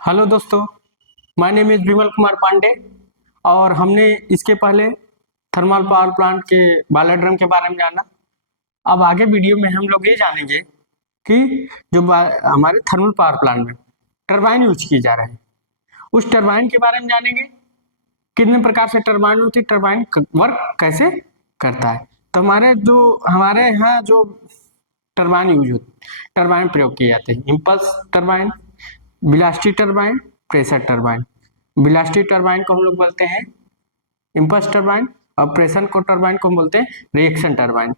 Hello दोस्तों, my name is Vimal Kumar Pandey. और हमने इसके पहले थर्मल पावर प्लांट के बॉयलर ड्रम के बारे में जाना। अब आगे वीडियो में हम लोग ये जानेंगे कि हमारे थर्मल पावर प्लांट में टरबाइन यूज किए जा रहे हैं, उस टरबाइन के बारे में जानेंगे। कितने प्रकार से टरबाइन होती है, टरबाइन वर्क कैसे करता है। तो हमारे यहाँ जो टरबाइन यूज होती टरबाइन प्रयोग किए जाते हैं, impulse turbine, velocity turbine, pressure turbine. Velocity turbine को हम लोग बोलते हैं इम्पल्स टरबाइन और प्रेशर को टरबाइन को हम बोलते हैं रिएक्शन टरबाइन।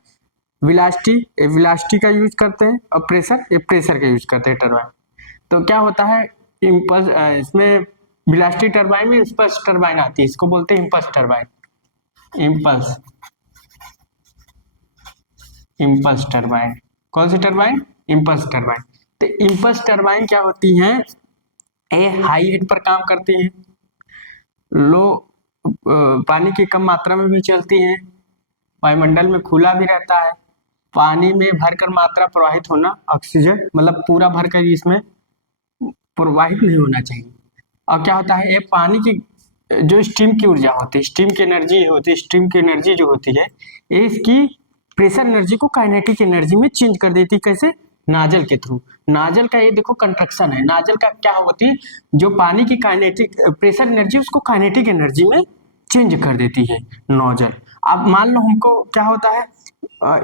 बिलास्टी का यूज करते हैं और प्रेशर का यूज करते हैं टरबाइन। तो क्या होता है, इम्पल्स इसमें बिलास्टी टरबाइन में इम्पल्स टरबाइन आती है, इसको बोलते हैं इम्पल्स टरबाइन। इम्पल्स टरबाइन कौन सी टरबाइन? Impulse turbine. तो इम्पल्स टरबाइन क्या होती हैं, ये हाई हेड पर काम करती हैं, लो पानी की कम मात्रा में भी चलती हैं, वायुमंडल में खुला भी रहता है, पानी में भरकर मात्रा प्रवाहित होना, ऑक्सीजन मतलब पूरा भरकर इसमें प्रवाहित नहीं होना चाहिए। और क्या होता है, ये पानी की जो स्टीम की ऊर्जा होती है, स्टीम की एनर्जी होती है, स्टीम की एनर्जी जो होती है, ये इसकी प्रेशर एनर्जी को काइनेटिक एनर्जी में चेंज कर देती है। कैसे? नाजल के थ्रू। नाजल का ये देखो कंट्रक्शन है, नाजल का क्या होती है, जो पानी की काइनेटिक प्रेशर एनर्जी उसको काइनेटिक एनर्जी में चेंज कर देती है नोजल। अब मान लो हमको क्या होता है,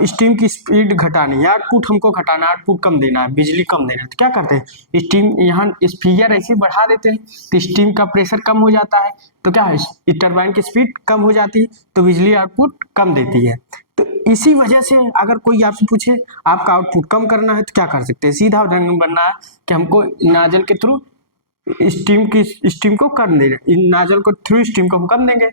स्टीम की स्पीड घटानी है, आउटपुट हमको घटाना, आउटपुट कम देना है, बिजली कम देना है, तो क्या करते हैं, स्टीम यहाँ इस फिगर ऐसे बढ़ा देते हैं तो स्टीम का प्रेशर कम हो जाता है, तो क्या है, टरबाइन की स्पीड कम हो जाती है, तो बिजली आउटपुट कम देती है। तो इसी वजह से अगर कोई आपसे पूछे आपका आउटपुट कम करना है तो क्या कर सकते हैं, सीधा ढंग बनना है कि हमको नाजल के थ्रू स्टीम को कम देना, नाजल को थ्रू स्टीम को हम कम देंगे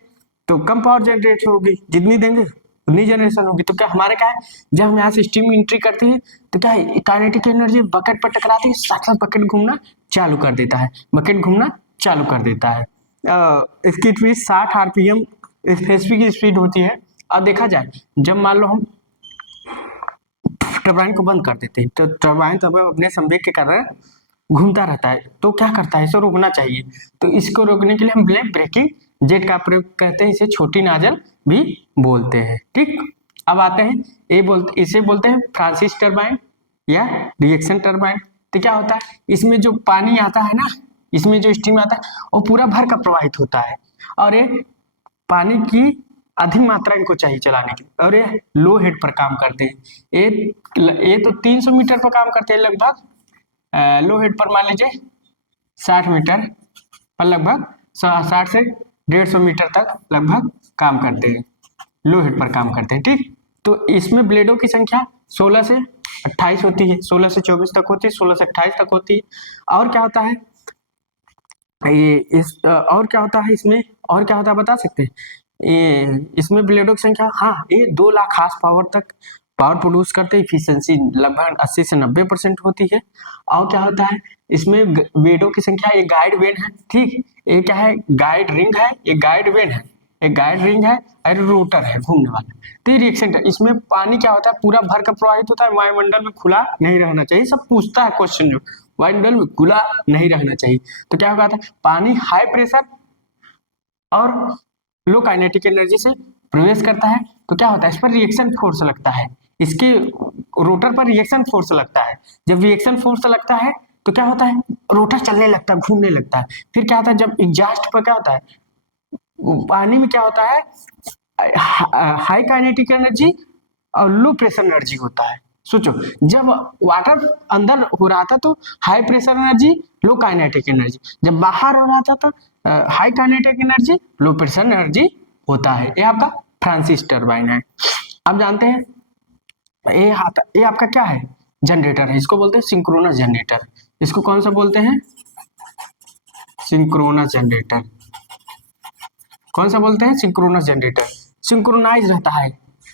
तो कम पावर जनरेट होगी, जितनी देंगे उतनी जनरेशन होगी। तो क्या हमारे क्या है, जब हम यहाँ से स्टीम एंट्री करते हैं तो क्या है, काइनेटिक एनर्जी बकेट पर टकराती है, साथ साथ बकेट घूमना चालू कर देता है, बकेट घूमना चालू कर देता है। इसकी स्पीड 60 आरपीएम एफएसपी की स्पीड होती है। और देखा जाए, जब मान लो हम टरबाइन को बंद कर देते हैं तो टरबाइन तब अपने संवेग के कारण घूमता रहता है, तो क्या करता है, इसे रोकना चाहिए। तो इसको रोकने के लिए हम ब्रेकिंग जेट का प्रयोग करते हैं, इसे छोटी नाजल भी बोलते हैं। ठीक, अब आते हैं इसे बोलते हैं फ्रांसिस टरबाइन या रिएक्शन टरबाइन। तो क्या होता है, इसमें जो पानी आता है ना, इसमें जो स्टीम आता है वो पूरा भर का प्रवाहित होता है, और ये पानी की अधिक मात्रा इनको चाहिए चलाने की, और ये लो हेड पर काम करते हैं। ये तो 300 मीटर पर काम करते हैं लगभग, लो हेड पर मान लीजिए 60 मीटर पर लगभग 60 से 150 मीटर तक लगभग काम करते हैं, लो हेड पर काम करते हैं। ठीक, तो इसमें ब्लेडों की संख्या 16 से 28 होती है, 16 से 24 तक होती है, 16 से 28 तक होती है। और क्या होता है और क्या होता है इसमें, और क्या होता है बता सकते हैं, ये इसमें ब्लेडों की संख्या, हाँ, ये 2 लाख हार्स पावर तक पावर प्रोड्यूस करते हैं, इफिशियंसी लगभग 80 से 90% होती है। और क्या होता है, इसमें ब्लेडों की संख्या, एक गाइड वेन है, ठीक, ये क्या है, गाइड रिंग है, एक गाइड वेन है, एक गाइड रिंग है और रोटर है घूमने वाला। तो ये रिएक्शन, इसमें पानी क्या होता है, पूरा भर कर प्रवाहित होता है, वायुमंडल में खुला नहीं रहना चाहिए। सब पूछता है क्वेश्चन, जो वायुमंडल में खुला नहीं रहना चाहिए। तो क्या होगा, पानी हाई प्रेशर और लो काइनेटिक एनर्जी से प्रवेश करता है, तो क्या होता है, इस पर रिएक्शन फोर्स लगता है, इसके रोटर पर रिएक्शन फोर्स लगता है। जब रिएक्शन फोर्स लगता है तो क्या होता है, रोटर चलने लगता है, घूमने लगता है। फिर क्या होता है, जब एग्जॉस्ट पर क्या होता है, पानी में क्या होता है, हाई काइनेटिक एनर्जी और लो प्रेशर एनर्जी होता है। सोचो, जब वाटर अंदर हो रहा था तो हाई प्रेशर एनर्जी, लो काइनेटिक एनर्जी, जब बाहर हो रहा था तो high kinetic energy, low pressure energy होता है। ये आपका फ्रांसिस टरबाइन है। अब जानते हैं, ये आपका क्या है, जनरेटर है, इसको बोलते हैं सिंक्रोनस जनरेटर। इसको कौन सा बोलते हैं, सिंक्रोनस जनरेटर। कौन सा बोलते हैं, सिंक्रोनस जनरेटर। सिंक्रोनाइज रहता है।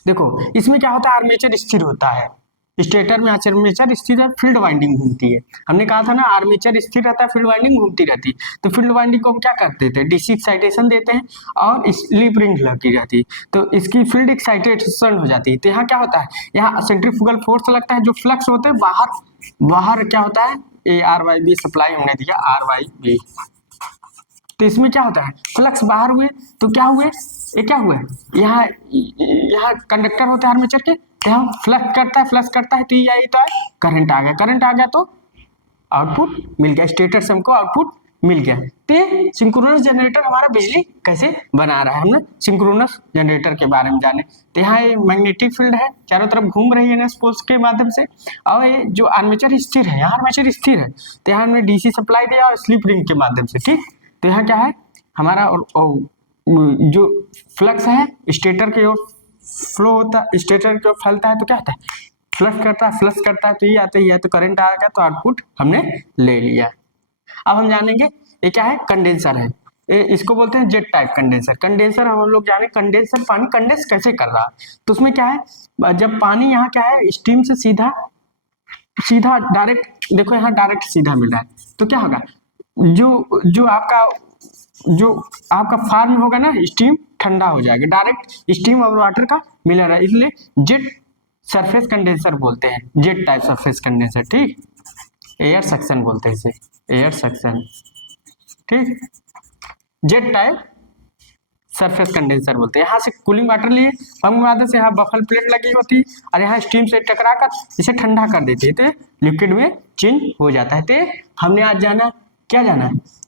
देखो, इसमें क्या होता है, आर्मेचर स्थिर होता है, स्टेटर में आर्मेचर स्थिर है, फील्ड वाइंडिंग घूमती है। हमने कहा था ना, आर्मेचर स्थिर रहता है, फील्ड वाइंडिंग घूमती रहती है। तो फील्ड वाइंडिंग को हम क्या करते थे, डीसी एक्साइटेशन देते हैं और स्लिप रिंग लगी रहती है, तो इसकी फील्ड एक्साइटेशन हो जाती है। तो यहाँ क्या होता है, यहाँ सेंट्रीफ्यूगल फोर्स लगता है, जो फ्लक्स होते हैं बाहर क्या होता है, A R Y B supply हमने दिया आर वाई बी। तो इसमें क्या होता है, फ्लक्स बाहर हुए तो क्या हुए, ये क्या हुए, यहाँ यहाँ कंडक्टर होता है आर्मेचर के, यहाँ फ्लक्स करता है तो ये तो है करंट आ गया तो आउटपुट मिल गया, स्टेटर से हमको आउटपुट मिल गया। तो सिंक्रोनस जनरेटर हमारा बिजली कैसे बना रहा है, हमने सिंक्रोनस जनरेटर के बारे में जाने। तो यहाँ ये मैग्नेटिक फील्ड है, चारों तरफ घूम रही है ना पोल्स के माध्यम से, और ये जो आर्मेचर स्थिर है, यहाँ आर्मेचर स्थिर है, तो यहाँ हमने डीसी सप्लाई दिया और स्लिप रिंग के माध्यम से, ठीक। तो यहाँ क्या है हमारा जो फ्लक्स है स्टेटर की ओर फ्लो होता है, स्टेटर की ओर फैलता है तो क्या होता है, फ्लक्स करता है तो ये आता है तो करंट आ गया तो आउटपुट हमने ले लिया। अब हम जानेंगे ये क्या है, कंडेंसर है, इसको बोलते हैं जेट टाइप कंडेंसर। कंडेंसर हम लोग जाने कंडेंसर पानी कंडेंस कैसे कर रहा है। तो उसमें क्या है, जब पानी यहाँ क्या है स्टीम से सीधा डायरेक्ट, देखो यहाँ डायरेक्ट सीधा मिल रहा है, तो क्या होगा, जो आपका फार्म होगा ना, स्टीम ठंडा हो जाएगा, डायरेक्ट स्टीम और वाटर का मिला रहा है, इसलिए जेट सरफेस कंडेंसर बोलते हैं, जेट टाइप सरफेस कंडेंसर, ठीक। एयर सक्शन बोलते हैं इसे, एयर सक्शन, ठीक। जेट टाइप सरफेस कंडेंसर बोलते हैं। यहाँ से कूलिंग वाटर लिए पंप के माध्यम से, यहाँ बफल प्लेट लगी होती है और यहाँ स्टीम से टकरा कर इसे ठंडा कर देते हैं, तो लिक्विड में चेंज हो जाता है। तो हमने आज जाना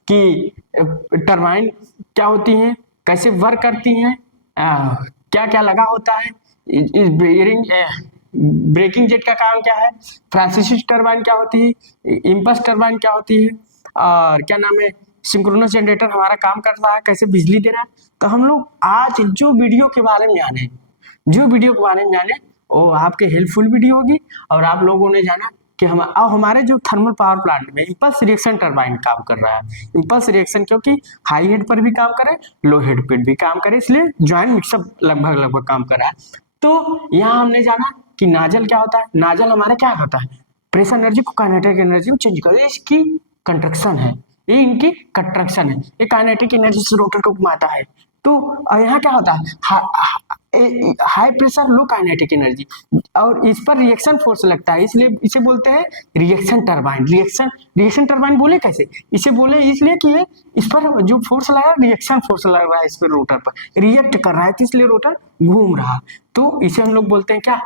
कि टरबाइन क्या होती हैं, कैसे वर्क करती हैं, क्या क्या लगा होता है, इस ब्रेकिंग जेट का काम क्या है, फ्रांसीसी टरबाइन क्या होती है, इम्पल्स टरबाइन क्या होती है, और क्या नाम है, सिंक्रोनस जनरेटर हमारा काम कर रहा है, कैसे बिजली दे रहा है। तो हम लोग आज जो वीडियो के बारे में जाने वो आपके हेल्पफुल वीडियो होगी, और आप लोगों ने जाना कि हमारे जो थर्मल पावर प्लांट में इम्पल्स रिएक्शन टरबाइन काम कर रहा है। इम्पल्स रिएक्शन क्योंकि हाई हेड पर भी काम करे, लो हेड पर भी काम करे, इसलिए ज्वाइंट मिक्सअप लगभग काम कर रहा है। तो यहाँ हमने जाना कि नाजल क्या होता है, नाजल हमारा क्या होता है, प्रेशर एनर्जी को काइनेटिक एनर्जी में चेंज कर, इसकी कंट्रक्शन है, ये इनकी कंट्रक्शन है, ये काइनेटिक एनर्जी से रोटर को घुमाता है। तो यहाँ क्या होता है, high pressure low kinetic energy, और इस पर रिएक्शन फोर्स लगता है, इसलिए इसे बोलते हैं रिएक्शन टरबाइन। रिएक्शन टरबाइन बोले कैसे, इसे बोले इसलिए कि ये इस पर जो फोर्स लगा, रिएक्शन फोर्स लग रहा है, इस पर रोटर पर रिएक्ट कर रहा है, तो इसलिए रोटर घूम रहा है, तो इसे हम लोग बोलते हैं क्या,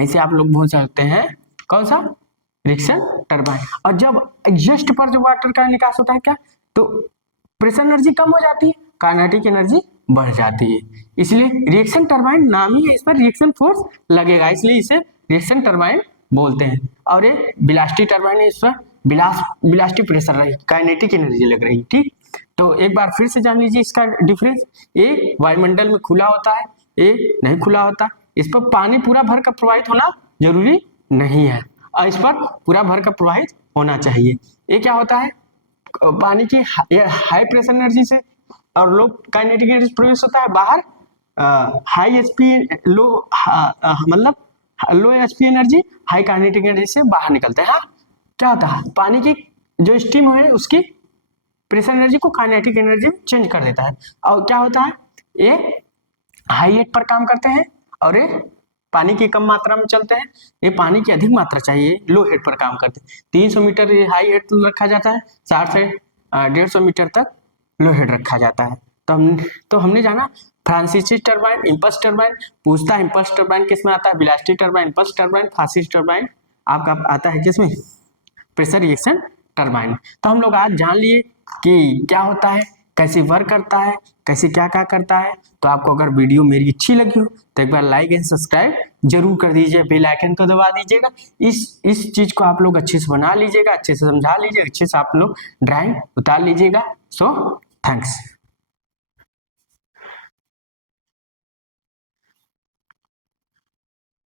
इसे आप लोग बोल सकते हैं कौन सा, रिएक्शन टरबाइन। और जब एग्जॉस्ट पर जो वाटर का निकास होता है क्या, तो प्रेशर एनर्जी कम हो जाती है, काइनेटिक एनर्जी बढ़ जाती है, इसलिए रिएक्शन टरबाइन नाम ही है, इस पर रिएक्शन फोर्स लगेगा, इसलिए इसे रिएक्शन टरबाइन बोलते हैं। और ये बिलास्टी टरबाइन है, इस पर बिलास्टी प्रेशर रही, काइनेटिक एनर्जी लग रही, ठीक। तो एक बार फिर से जान लीजिए इसका डिफरेंस, ये वायुमंडल में खुला होता है, ये नहीं खुला होता, इस पर पानी पूरा भर कर प्रवाहित होना जरूरी नहीं है, और इस पर पूरा भर कर प्रवाहित होना चाहिए। ये क्या होता है, पानी की हाई प्रेशर एनर्जी से और लो काइनेटिक एनर्जी प्रवेश होता है बाहर, हाई एचपी लो मतलब low HP energy high kinetic energy से बाहर निकलता है। हाँ, क्या होता है, पानी की जो स्टीम है उसकी प्रेशर एनर्जी को काइनेटिक एनर्जी में चेंज कर देता है, और क्या होता है, ये हाई हेड पर काम करते हैं और ये पानी की कम मात्रा में चलते हैं, ये पानी की अधिक मात्रा चाहिए, लो हेड पर काम करते हैं। 300 मीटर ये हाई हेड रखा जाता है, 60 से 150 मीटर तक लो हेड रखा जाता है। तो हमने जाना फ्रांसीसी टरबाइन, इम्पल्स टरबाइन, पूछता है इम्पल्स टरबाइन किसमें आता है, बिलास्टी टरबाइन, इम्पल्स टरबाइन, फ्रांसीसी टरबाइन आपका आता है किसमें, प्रेशर रिएक्शन टरबाइन। तो हम लोग आज जान लिए कि क्या होता है, कैसे वर्क करता है, कैसे क्या क्या करता है। तो आपको अगर वीडियो मेरी अच्छी लगी हो तो एक बार लाइक एंड सब्सक्राइब जरूर कर दीजिए, बेल आइकन को दबा दीजिएगा, इस चीज को आप लोग अच्छे से बना लीजिएगा, अच्छे से समझा लीजिएगा, अच्छे से आप लोग ड्राइंग उतार लीजिएगा। So thanks.